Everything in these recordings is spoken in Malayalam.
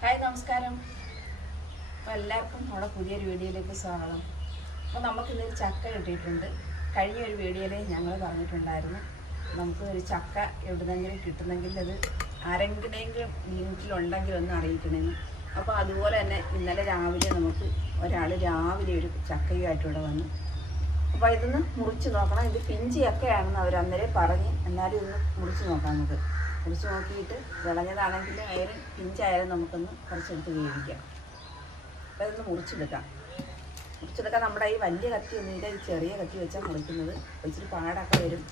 ഹായ് നമസ്കാരം. അപ്പോൾ എല്ലാവർക്കും നമ്മുടെ പുതിയൊരു വീഡിയോയിലേക്ക് സ്വാഗതം. അപ്പോൾ നമുക്കിന്നൊരു ചക്ക കിട്ടിയിട്ടുണ്ട്. കഴിഞ്ഞ ഒരു വീഡിയോയിൽ ഞങ്ങൾ പറഞ്ഞിട്ടുണ്ടായിരുന്നു നമുക്ക് ഒരു ചക്ക എവിടുന്നെങ്കിലും കിട്ടുന്നെങ്കിൽ അത് ആരെങ്കിലെങ്കിലും വീട്ടിലുണ്ടെങ്കിൽ ഒന്ന് അറിയിക്കണമെന്ന്. അപ്പോൾ അതുപോലെ തന്നെ ഇന്നലെ രാവിലെ നമുക്ക് ഒരാൾ രാവിലെ ഒരു ചക്കയുമായിട്ട് ഇവിടെ വന്നു. അപ്പോൾ ഇതൊന്ന് മുറിച്ച് നോക്കണം. ഇത് പിഞ്ചി ചക്കയാണെന്ന് അവർ അന്നേരം പറഞ്ഞ്, എന്നാലും ഇന്ന് മുറിച്ച് നോക്കാം. നമുക്ക് മുറിച്ച് നോക്കിയിട്ട് വിളഞ്ഞതാണെങ്കിലും ആയാലും പിഞ്ചായാലും നമുക്കൊന്ന് കുറച്ചെടുത്ത് വേവിക്കാം. അപ്പോൾ ഇതൊന്ന് മുറിച്ചെടുക്കാം. നമ്മുടെ ഈ വലിയ കത്തി ഒന്നുമില്ല, ഈ ചെറിയ കത്തി വെച്ചാൽ മുറിക്കുന്നത്. ഇച്ചിരി പാടൊക്കെ വരും.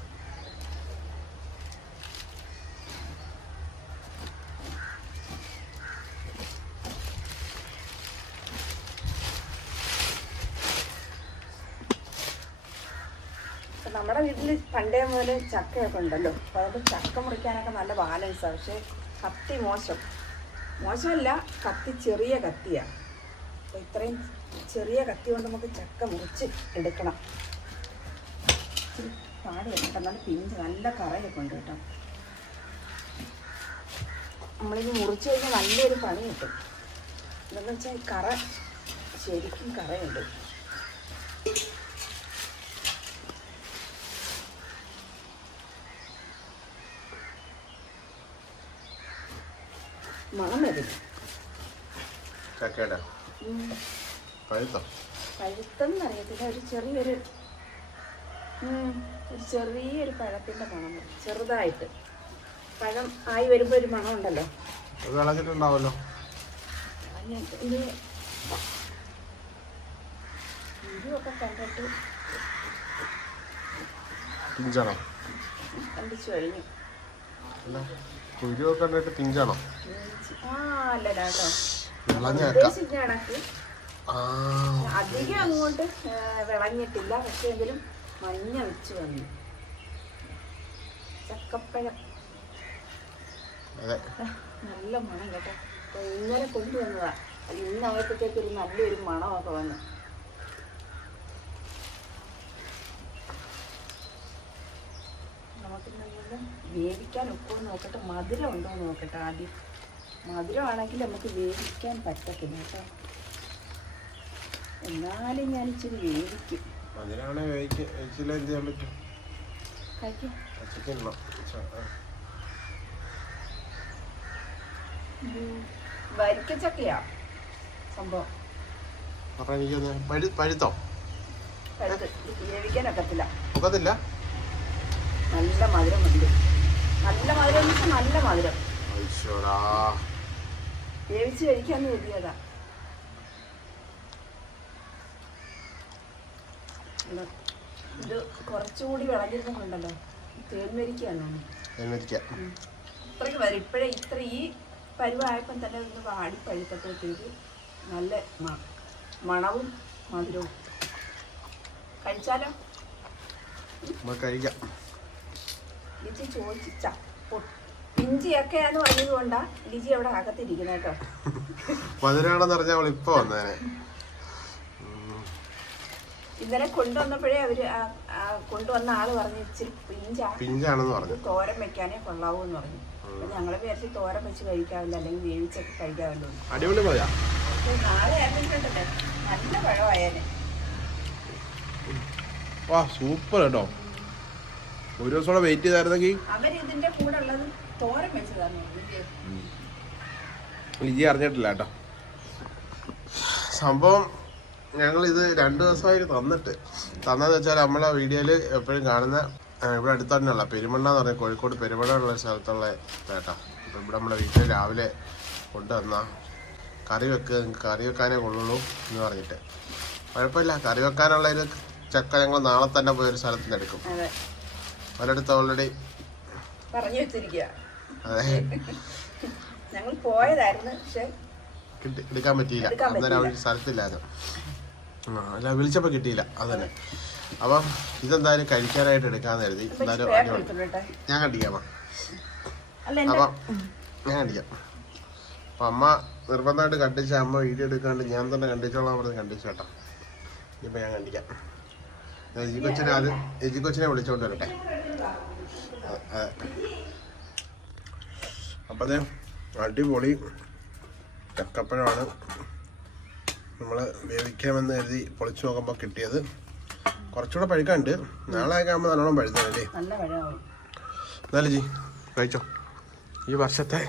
നമ്മുടെ വീട്ടിൽ പണ്ടേ മുതൽ ചക്കയൊക്കെ ഉണ്ടല്ലോ. അപ്പോൾ അതുകൊണ്ട് ചക്ക മുറിക്കാനൊക്കെ നല്ല ബാലൻസാണ്. പക്ഷേ കത്തി മോശമല്ല, കത്തി ചെറിയ കത്തിയാണ്. അപ്പോൾ ഇത്രയും ചെറിയ കത്തി കൊണ്ട് നമുക്ക് ചക്ക മുറിച്ച് എടുക്കണം. പാട് വെക്കട്ടെ, നല്ല പിഞ്ച് നല്ല കറയൊക്കെ ഉണ്ട് കേട്ടോ. നമ്മളിത് മുറിച്ച് കഴിഞ്ഞാൽ നല്ലൊരു പണി കിട്ടും. എന്താണെന്ന് വെച്ചാൽ കറ ശരിക്കും കറയുണ്ട്. മണം വരും. പഴുത്തെന്ന് അറിയത്തില്ല, ഒരു ചെറിയൊരു പഴത്തിൻ്റെ മണം വരും. ചെറുതായിട്ട് പഴം ആയി വരുമ്പോൾ ഒരു മണം ഉണ്ടല്ലോ. വിളഞ്ഞിട്ടുണ്ടാവല്ലോ. ഇത് ഇതൊക്കെ കണ്ടിട്ട് കണ്ടിച്ചു കഴിഞ്ഞു. പിഞ്ചാണോ? അല്ലടാ കേട്ടോ, ഉദ്ദേശിച്ച കണക്ക് അധികം അങ്ങോട്ട് വിളഞ്ഞിട്ടില്ല. പക്ഷെ എങ്കിലും മഞ്ഞ വെച്ച് വന്നു. ചക്കപ്പഴം നല്ല മണം കേട്ടോ. അപ്പൊ ഇന്നലെ കൊണ്ടുവന്നതാ. അത് ഇന്നായപ്പോഴത്തേക്ക് ഒരു നല്ലൊരു മണമൊക്കെ വന്നു. നമുക്ക് വേവിക്കാൻ ഒക്കുമെന്ന് നോക്കട്ടെ, മധുരം ഉണ്ടോ എന്ന് നോക്കട്ടെ ആദ്യം. മധുരമാണെങ്കിൽ നമുക്ക് വേവിക്കാൻ പറ്റത്തില്ല കേട്ടോ. എന്നാലും ഞാൻ ഇച്ചിരി വേവിക്കും. വരിക്കച്ചക്കയാ സംഭവം. പഴുത്തോ? വേവിക്കാനൊക്കത്തില്ല. നല്ല മധുരം ഉണ്ട്. നല്ല മധുരം എന്ന് വെച്ചാൽ നല്ല മധുരം. വേവിച്ച് കഴിക്കാന്ന് കരുതിയതാ. ഇത് കുറച്ചുകൂടി വിളഞ്ഞിരുന്നുണ്ടല്ലോ. തേൻവരിക്കാണോ? ഇത്രയ്ക്ക് വരും. ഇപ്പോഴേ ഇത്ര ഈ പരുവായപ്പം തന്നെ ഒന്ന് വാടി പഴുത്തപ്പോഴത്തേക്ക് നല്ല മണവും മധുരവും. കഴിച്ചാലോ? കഴിക്കാം. ലിജി ചോദിച്ച പിഞ്ചിയൊക്കെയാന്ന് പറഞ്ഞത് കൊണ്ടാ ലിജി അവിടെ അകത്തിരിക്കുന്നത് കേട്ടോ. ഇന്നലെ കൊണ്ടുവന്നപ്പോഴേ കൊണ്ടുവന്ന ആള് പറഞ്ഞു ഇച്ചിരി പിഞ്ചാണെന്ന് പറഞ്ഞു. തോരൻ വെക്കാനേ കൊള്ളാവൂ എന്ന് പറഞ്ഞു. അപ്പൊ ഞങ്ങളെ വിചാരിച്ച് തോരൻ വെച്ച് കഴിക്കാവില്ല, അല്ലെങ്കിൽ വേവിച്ചൊക്കെ കഴിക്കാമല്ലോ. നാളെ ഇറങ്ങിയിട്ടുണ്ടല്ലോ, നല്ല പഴമായേനെ. സൂപ്പർ കേട്ടോ. ഒരു ദിവസം വെയിറ്റ് ചെയ്തായിരുന്നെങ്കിൽ അവരിതിന്റെ കൂടെ ഉള്ളത് തോരൻ വെച്ചതാണ്. ലിജി അറിഞ്ഞിട്ടില്ല കേട്ടോ സംഭവം. ഞങ്ങളിത് 2 ദിവസമായിട്ട് തന്നെന്ന് വെച്ചാൽ നമ്മളെ വീഡിയോയിൽ എപ്പോഴും കാണുന്ന ഇവിടെ അടുത്ത് തന്നെയുള്ള പെരുമണ്ണ പറഞ്ഞ കോഴിക്കോട് പെരുമണ്ണ ഉള്ള സ്ഥലത്തുള്ള കേട്ടോ. അപ്പം ഇവിടെ നമ്മുടെ വീട്ടിൽ രാവിലെ കൊണ്ടുവന്ന കറി വെക്കാനേ കൊള്ളുള്ളൂ എന്ന് പറഞ്ഞിട്ട്. കുഴപ്പമില്ല, കറി വെക്കാനുള്ള ഒരു ചക്ക ഞങ്ങൾ നാളെ തന്നെ പോയൊരു സ്ഥലത്ത് നിന്ന് എടുക്കും. പലയിടത്ത് ഓൾറെഡി പറഞ്ഞു വെച്ചിരിക്കുക. അതെ, ഞങ്ങൾ പോയതായിരുന്നു, പക്ഷെ എടുക്കാൻ പറ്റിയില്ല. അന്നേരം അവിടെ സ്ഥലത്തില്ലായിരുന്നു. അല്ല, വിളിച്ചപ്പോൾ കിട്ടിയില്ല. അതന്നെ. അപ്പം ഇതെന്തായാലും കഴിക്കാനായിട്ട് എടുക്കാന്ന് കരുതി. എന്തായാലും ഞാൻ കണ്ടിക്കാം. അപ്പം അമ്മ നിർബന്ധമായിട്ട് കണ്ടിച്ച, അമ്മ വീഡിയോ എടുക്കാണ്ട് ഞാൻ തന്നെ കണ്ടിച്ചോളാൻ പറഞ്ഞ് കണ്ടിച്ചു കേട്ടോ. ഇപ്പം ഞാൻ കണ്ടിക്കാം. എജിക്കൊച്ചിനെ വിളിച്ചോണ്ട് വരട്ടെ. അതെ, അപ്പം അടിപൊളി ചക്കപ്പഴമാണ് നമ്മൾ വേവിക്കാമെന്ന് കരുതി പൊളിച്ചു നോക്കുമ്പോൾ കിട്ടിയത്. കുറച്ചുകൂടെ പഴുക്കാണ്ട്. നാളെ ആകുമ്പോൾ നല്ലോണം പഴുത്തല്ലേ. നല്ല പഴമാവും. എന്നാലും ജി കഴിച്ചോ. ഈ വർഷത്തെ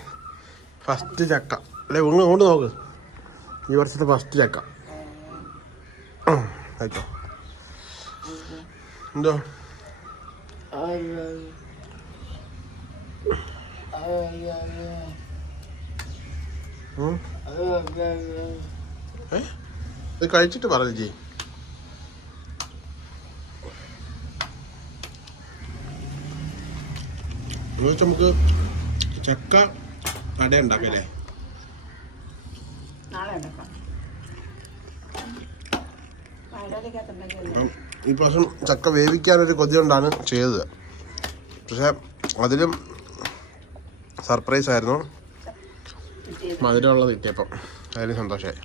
ഫസ്റ്റ് ചക്ക അല്ലേ, കൊണ്ട് നോക്ക്. ഈ വർഷത്തെ ഫസ്റ്റ് ചക്ക കഴിച്ചോ. എന്തോ ഇത് കഴിച്ചിട്ട് പറഞ്ഞു ജി. എന്ന് വെച്ചാൽ നമുക്ക് ചക്ക അട ഉണ്ടാക്കല്ലേ. നാളെ ഉണ്ടാക്കാം. അപ്പം ഈ പ്രാവശ്യം ചക്ക വേവിക്കാനൊരു കൊതി കൊണ്ടാണ് ചെയ്തത്. പക്ഷെ അതിലും സർപ്രൈസ് ആയിരുന്നു മധുരമുള്ളത് കിട്ടിയപ്പം. അതിന് സന്തോഷമായി.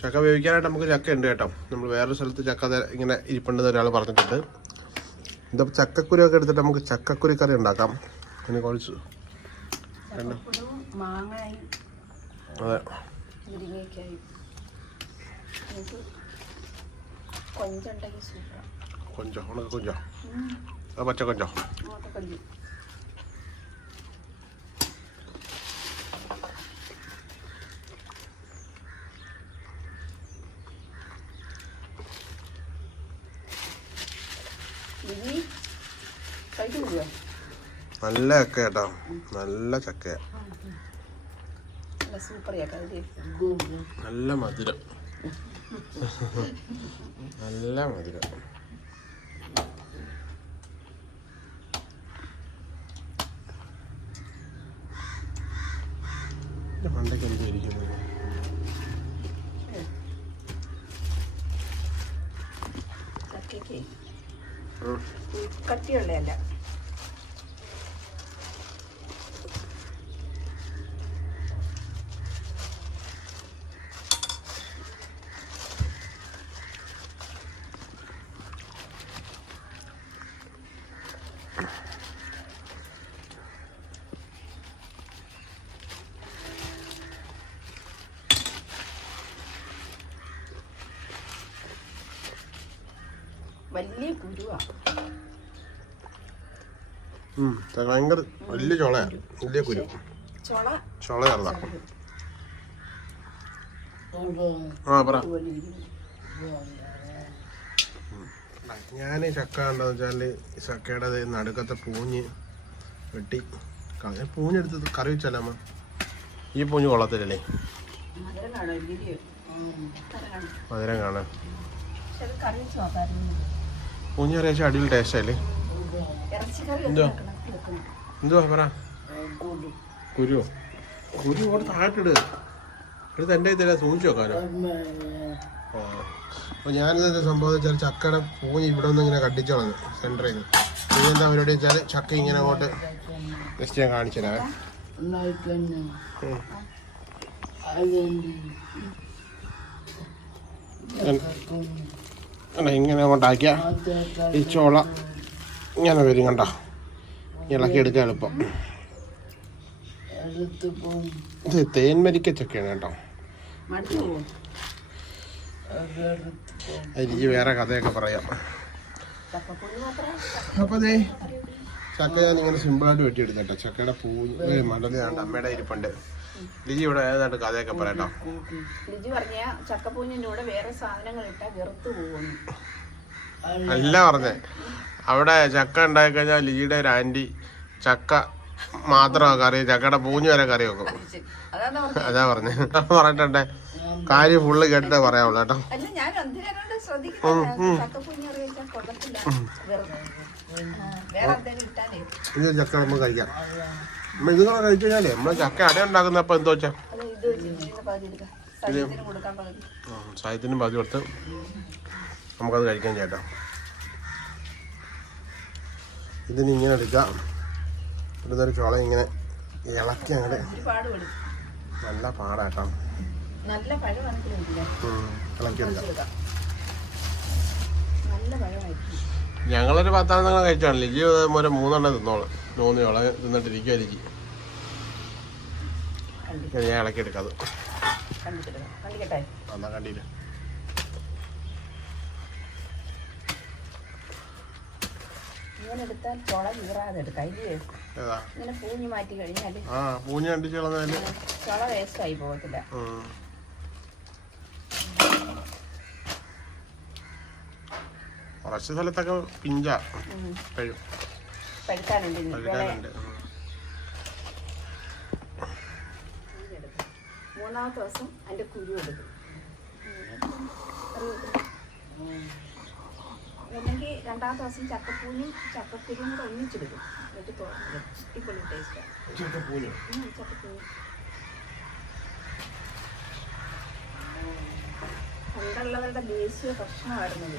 ചക്ക വേവിക്കാനായിട്ട് നമുക്ക് ചക്ക ഉണ്ട് കേട്ടോ. നമ്മൾ വേറൊരു സ്ഥലത്ത് ചക്ക ഇങ്ങനെ ഇരിപ്പുണ്ടെന്ന് ഒരാൾ പറഞ്ഞിട്ടുണ്ട്. ഇതപ്പോൾ ചക്കക്കുരിയൊക്കെ എടുത്തിട്ട് നമുക്ക് ചക്കക്കുരി കറി ഉണ്ടാക്കാം. അതിന് കുറച്ച് അതെ കൊഞ്ചോ ഉണക്ക കൊഞ്ചോ അത് പച്ച കൊഞ്ചോ. നല്ല ചക്ക കേട്ടോ, നല്ല ചക്കയാ, നല്ല മധുരം, നല്ല മധുരം. പണ്ടൊക്കെ എനിക്ക് ഇരിക്കുന്നത് കട്ടിയുള്ളതല്ല. വലിയ കുരുവാ, ഭയങ്കര വലിയ ചൊളയാ, വലിയ കുരു, ചൊള ചെറുതാ. ആ പറ. ഞാൻ ചക്ക എന്താന്ന് വെച്ചാല് ചക്കയുടെ നടുക്കത്തെ പൂഞ്ഞ് വെട്ടി പൂഞ്ഞെടുത്ത് കറി വെച്ചാലമ്മ. ഈ പൂഞ്ഞ് കൊള്ളത്തില്ലല്ലേ, മധുരം കാണാൻ. പൂഞ്ഞ് കറി വെച്ചാൽ അടിപൊളി ടേസ്റ്റ് അല്ലേ. എന്തുവാ പറ. കുരുവോ? കുരു കൂടെ താഴ്ത്തിട്, എടുത്ത് എൻ്റെ ഇതില്ല സൂക്ഷിച്ചു വെക്കാനോ. ആ അപ്പോൾ ഞാനിതെന്താ സംഭവം വെച്ചാൽ ചക്കയുടെ പൂഞ്ഞ് ഇവിടെ നിന്ന് ഇങ്ങനെ കട്ടിച്ചു കളഞ്ഞു സെൻറ്ററിൽ നിന്ന്. ഇനി എന്താ പരിപാടി വെച്ചാൽ ചക്ക ഇങ്ങനെ അങ്ങോട്ട് ജസ്റ്റ് ഞാൻ കാണിച്ചു തരാവേ. ഇങ്ങനെ അങ്ങോട്ടാക്കിയ ഈ ചോള ഇങ്ങനെ വരും കണ്ടോ, ഇളക്കി എടുക്കാൻ എളുപ്പം. ഇത് തേൻമരിക്ക ചക്കയാണ് കേട്ടോ. എനിക്ക് വേറെ കഥയൊക്കെ പറയാം. അപ്പോൾ അതേ ചക്ക ഞാൻ ഇങ്ങനെ സിമ്പിളായിട്ട് വെട്ടിയെടുത്തട്ടോ. ചക്കയുടെ പൂവ് മടലാണ് അമ്മയുടെ ഇരിപ്പുണ്ട്. ലിജി ഇവിടെ ഏതാണ്ട് കഥയൊക്കെ പറയാട്ടോ. ലിജി പറഞ്ഞ ചക്കപ്പൂഞ്ഞിന്റെ കൂടെ വേറെ സാധനങ്ങൾ ഇട്ടാ വെറുത്തു പോകുന്നു അല്ല പറഞ്ഞേ. അവിടെ ചക്ക ഉണ്ടാക്കി കഴിഞ്ഞാൽ ലിജിയുടെ ഒരു ആൻറ്റി ചക്ക മാത്രം കറി, ചക്കയുടെ പൂഞ്ഞ് വരെ കറി വെക്കും. അതാ പറഞ്ഞേ. പറഞ്ഞിട്ടുണ്ടേ കാര്യം ഫുള്ള് കേട്ടിട്ടേ പറയാവുള്ളൂ കേട്ടോ. ഇത് ചക്ക നമുക്ക് കഴിക്കാം. ഇത് കഴിച്ചു കഴിഞ്ഞാലേ നമ്മള് ചക്ക അട ഉണ്ടാക്കുന്നപ്പോ എന്തോ വെച്ചാ സാഹിത്യത്തിനും പകുതി കൊടുത്ത് നമുക്കത് കഴിക്കാൻ ചേട്ടാ. ഇതിന് ഇങ്ങനെ എടുക്കാം, ഇവിടുന്നൊരു ചോള ഇങ്ങനെ ഇളക്കി അങ്ങോട്ട്. നല്ല പാടാട്ടോ, ഇളക്കിയെടുക്കാം. ഞങ്ങളൊരു 10 കഴിച്ചാണ്. ലിജി ഒരു 3 തിന്നോളൂ. 3 ചോള തിന്നിട്ടിരിക്കുക ലിജി. ഞാൻ ഇളക്കി എടുക്കാം അത്. കണ്ടിക്കട്ടെ. എന്നാ കണ്ടില്ല. ഇങ്ങനെ എടുത്താൽ ചുള കീറാതെ എടുക്കാം. ഇല്ലേ ഇങ്ങനെ പൂഞ്ഞ് മാറ്റി കഴിഞ്ഞാൽ ചുള വേസ്റ്റ് ആയി പോകത്തില്ല. കുറച്ച് സ്ഥലത്തൊക്കെ പിഞ്ചാ പഴുക്കാനുണ്ട്. മൂന്നാമത്തെ ദിവസം അതിൻ്റെ കുരു എടുക്കും. അല്ലെങ്കിൽ രണ്ടാമത്തെ ദിവസം ചക്കപ്പൂനും ചക്കക്കുരുവും കൂടെ ഒന്നിച്ചെടുക്കും. എന്നിട്ട് തോന്നിടും. അടിപൊളി ടേസ്റ്റാണ് ചക്കപ്പൂന്. പണ്ടുള്ളവരുടെ ദേശീയ ഭക്ഷണമായിരുന്നത്.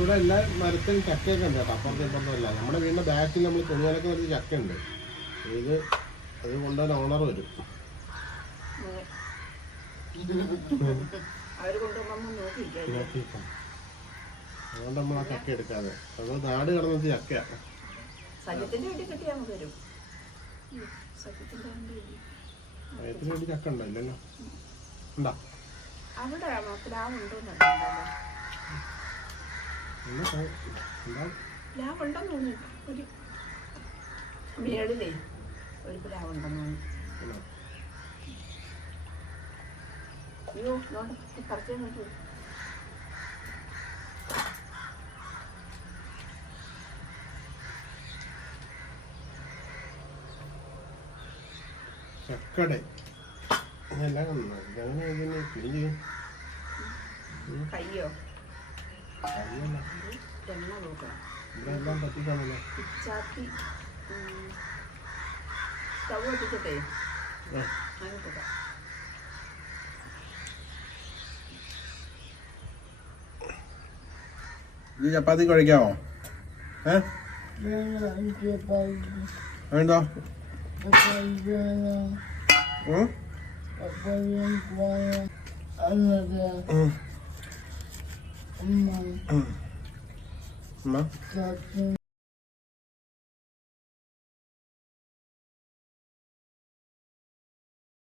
ഇവിടെ എല്ലാ മരത്തിലും ചക്കയൊക്കെ ഉണ്ട് കേട്ടോ. അപ്പുറത്തെ ഇപ്പുറത്തല്ല. നമ്മുടെ വീടിന്റെ ബാക്കിൽ നമ്മൾ തുണികളൊക്കെ നിർത്തി ചക്ക ഉണ്ട്. ഇത് അത് കൊണ്ടുവന്ന ഓണർ വരും. അതുകൊണ്ട് നമ്മൾ ആ ചക്ക എടുക്കാതെ അത് നാട് കിടന്നത് ചക്കയാ. സത്യത്തിന് വേണ്ടി കിട്ടിയാൽ നമുക്ക് വരും. സത്യത്തിന് വേണ്ടി ചക്ക ഉണ്ടോ? ഇല്ലല്ലോ. ഉണ്ടാ അവിടെ പ്ലാവുണ്ടോന്ന് പ്ലാവുണ്ടെന്ന് തോന്നി. ഒരു മേളിലേ ഒരു പ്ലാവുണ്ടെന്ന് തോന്നി. അയ്യോ പറിച്ചു നോക്കൂ. ചക്കടെ കയ്യോ എണ്ണ നോക്കാം. പറ്റിക്കാണല്ലോ. പിച്ചാത്തി സ്റ്റവ് കത്തിക്കട്ടെ. അങ്ങോട്ടാ ഇത് ചപ്പാത്തി കഴിക്കാമോ? വേണ്ടോ?